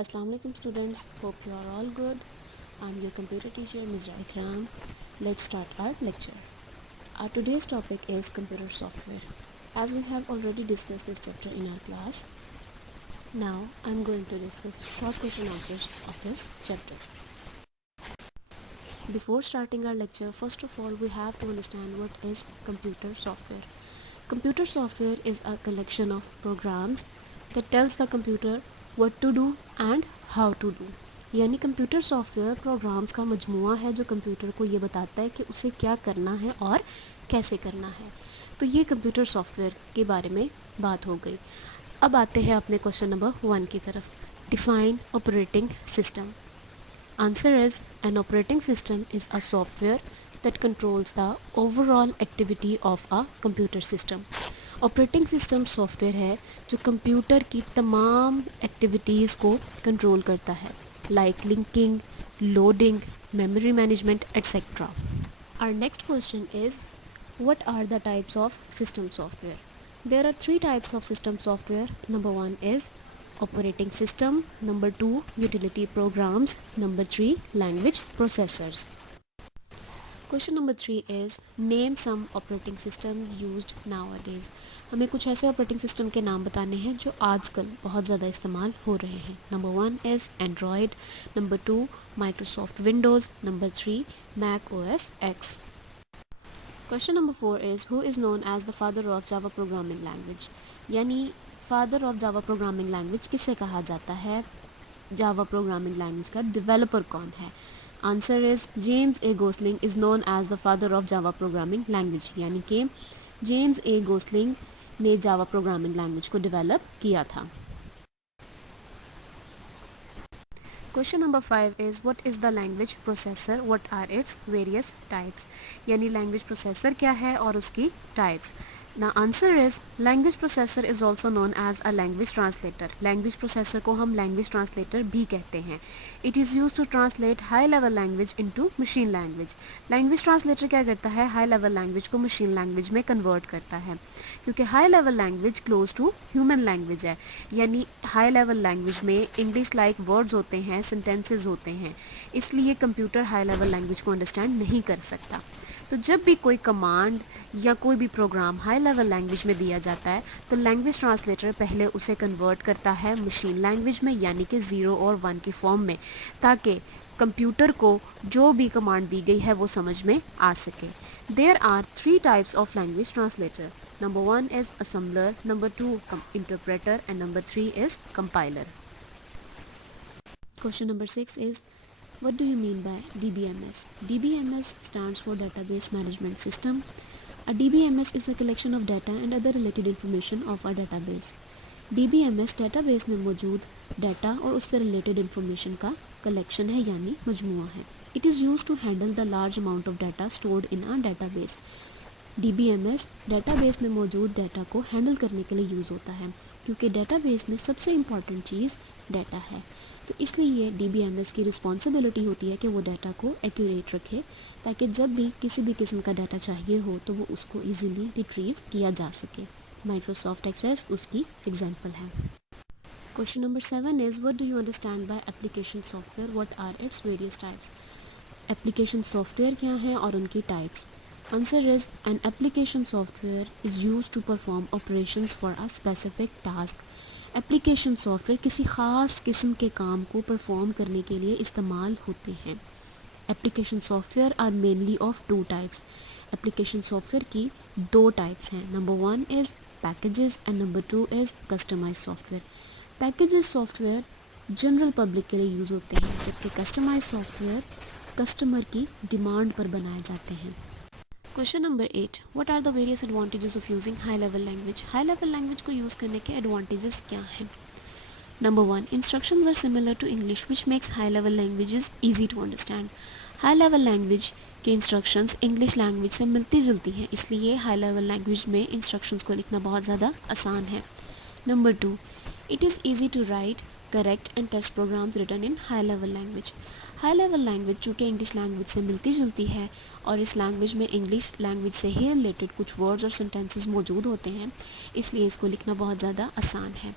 Assalamu alaikum students, hope you are all good. I'm your computer teacher Ms. Ikram. Let's start our lecture. Our today's topic is computer software. As we have already discussed this chapter in our class, now I'm going to discuss short question answers of this chapter. Before starting our lecture, first of all we have to understand what is computer software. Computer software is a collection of programs that tells the computer what to do and how to do. यानी computer software programmes का मजमुआ है जो computer को ये बताता है कि उसे क्या करना है और कैसे करना है. तो ये कंप्यूटर सॉफ्टवेयर के बारे में बात हो गई. अब आते हैं अपने क्वेश्चन नंबर 1 की तरफ. Define operating system. Answer is, an operating system is a software that controls the overall activity of a computer system. Operating system software है जो कंप्यूटर की तमाम एक्टिविटीज़ को कंट्रोल करता है, like linking, loading, memory management etcetera. Our next question is, what are the types of system software? There are 3 types of system software. Number 1 is operating system, number 2 utility programs, number 3 language processors. Question number 3 is, name some operating system used nowadays. हमें कुछ ऐसे operating system के नाम बताने हैं जो आजकल बहुत ज़्यादा इस्तेमाल हो रहे हैं. Number 1 is Android, number 2 Microsoft Windows, number 3 Mac OS X. Question number 4 is, who is known as the father of Java programming language. यानी father of Java programming language किसे कहा जाता है? जावा प्रोग्रामिंग लैंग्वेज का developer कौन है? Answer is, James A Gosling is known as the father of Java programming language. यानी कि जेम्स ए गोसलिंग ने जावा प्रोग्रामिंग लैंग्वेज को डेवलप किया था. Question number 5 is, what is the language processor, what are its various types. यानी language processor क्या है और उसकी types. Now answer is, language processor is also known as a language translator. Language processor को हम language translator भी कहते हैं. It is used to translate high level language into machine language. Language translator क्या करता है? High level language को machine language में convert करता है, क्योंकि high level language close to human language है. यानी high level language में English like words होते हैं, sentences होते हैं, इसलिए कंप्यूटर high level language को understand नहीं कर सकता. तो जब भी कोई कमांड या कोई भी प्रोग्राम हाई लेवल लैंग्वेज में दिया जाता है तो लैंग्वेज ट्रांसलेटर पहले उसे कन्वर्ट करता है मशीन लैंग्वेज में, यानी कि 0 और 1 की फॉर्म में, ताकि कंप्यूटर को जो भी कमांड दी गई है वो समझ में आ सके. There are 3 types of language translator. Number 1 is assembler, number 2 interpreter and number 3 is compiler. Question number 6 is, what do you mean by DBMS? DBMS stands for Database Management System. A DBMS is a collection of data and other related information of a database. DBMS database में मौजूद data और उससे related information का collection है, यानी मजमुआ है. It is used to handle the large amount of data stored in a database. DBMS database में मौजूद डाटा को हैंडल करने के लिए यूज़ होता है, क्योंकि database में सबसे इम्पॉर्टेंट चीज़ डाटा है. तो इसलिए DBMS की रिस्पॉन्सिबिलिटी होती है कि वो डाटा को एक्यूरेट रखे, ताकि जब भी किसी भी किस्म का डाटा चाहिए हो तो वो उसको इजीली रिट्रीव किया जा सके. माइक्रोसॉफ्ट एक्सेस उसकी एग्जांपल है. Question number 7 is, what do you understand by application software, what are its various types. Application software क्या हैं और उनकी types. Answer is, an application software is used to perform operations for a specific task. Application software किसी ख़ास किस्म के काम को परफॉर्म करने के लिए इस्तेमाल होते हैं. Application software are mainly of 2 types. Application software की 2 टाइप्स हैं. Number 1 is packages and number 2 is customise software. Packages software general public के लिए यूज़ होते हैं, जबकि कस्टमाइज सॉफ्टवेयर कस्टमर की डिमांड पर बनाए जाते हैं. Question number 8, what are the various advantages of using high level language. High level language को यूज़ करने के एडवांटेजेस क्या हैं. Number 1, instructions are similar to English which makes high level languages easy to understand. High level language के instructions English language से मिलती जुलती हैं, इसलिए हाई लेवल लैंग्वेज में इंस्ट्रक्शंस को लिखना बहुत ज़्यादा आसान है. Number 2, it is easy to write, correct and test programs written in high level language. High level language चूँकि इंग्लिश लैंग्वेज से मिलती जुलती है और इस लैंग्वेज में इंग्लिश लैंग्वेज से ही रिलेटेड कुछ वर्ड्स और सेंटेंसेस मौजूद होते हैं, इसलिए इसको लिखना बहुत ज़्यादा आसान है.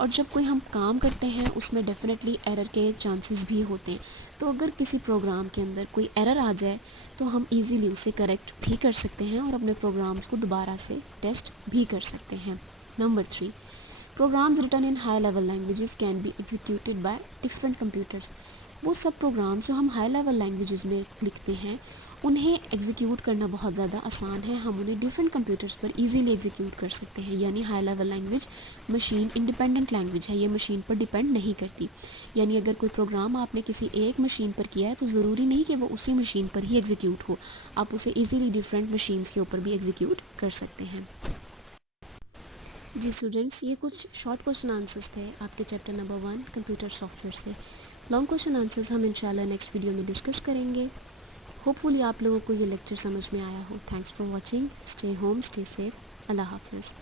और जब कोई हम काम करते हैं उसमें डेफिनेटली एरर के चांसेस भी होते हैं। तो अगर किसी प्रोग्राम के अंदर कोई एरर आ जाए तो हम इजीली उसे करेक्ट भी कर सकते हैं और अपने प्रोग्राम्स को दोबारा से टेस्ट भी कर सकते हैं। Number 3, programs written in high level languages can be executed by different computers. वो सब प्रोग्राम्स जो हम हाई लेवल लैंग्वेजेस में लिखते हैं उन्हें एग्जीक्यूट करना बहुत ज़्यादा आसान है, हम उन्हें डिफरेंट कंप्यूटर्स पर इजीली एग्जीक्यूट कर सकते हैं। यानी high level language machine independent language है, ये मशीन पर डिपेंड नहीं करती। यानी अगर कोई प्रोग्राम आपने किसी एक मशीन पर किया है तो ज़रूरी नहीं कि वो उसी मशीन पर ही एग्जीक्यूट हो, आप उसे ईज़िली डिफरेंट मशीन्स के ऊपर भी एग्जीक्यूट कर सकते हैं। जी स्टूडेंट्स, ये कुछ शॉर्ट क्वेश्चन आंसर्स थे आपके चैप्टर नंबर 1 कंप्यूटर सॉफ्टवेयर से। लॉन्ग क्वेश्चन आंसर्स हम इंशाल्लाह नेक्स्ट वीडियो में डिस्कस करेंगे। होपफुली आप लोगों को ये लेक्चर समझ में आया हो। Thanks for watching. Stay home, stay safe. अल्लाह हाफिज़।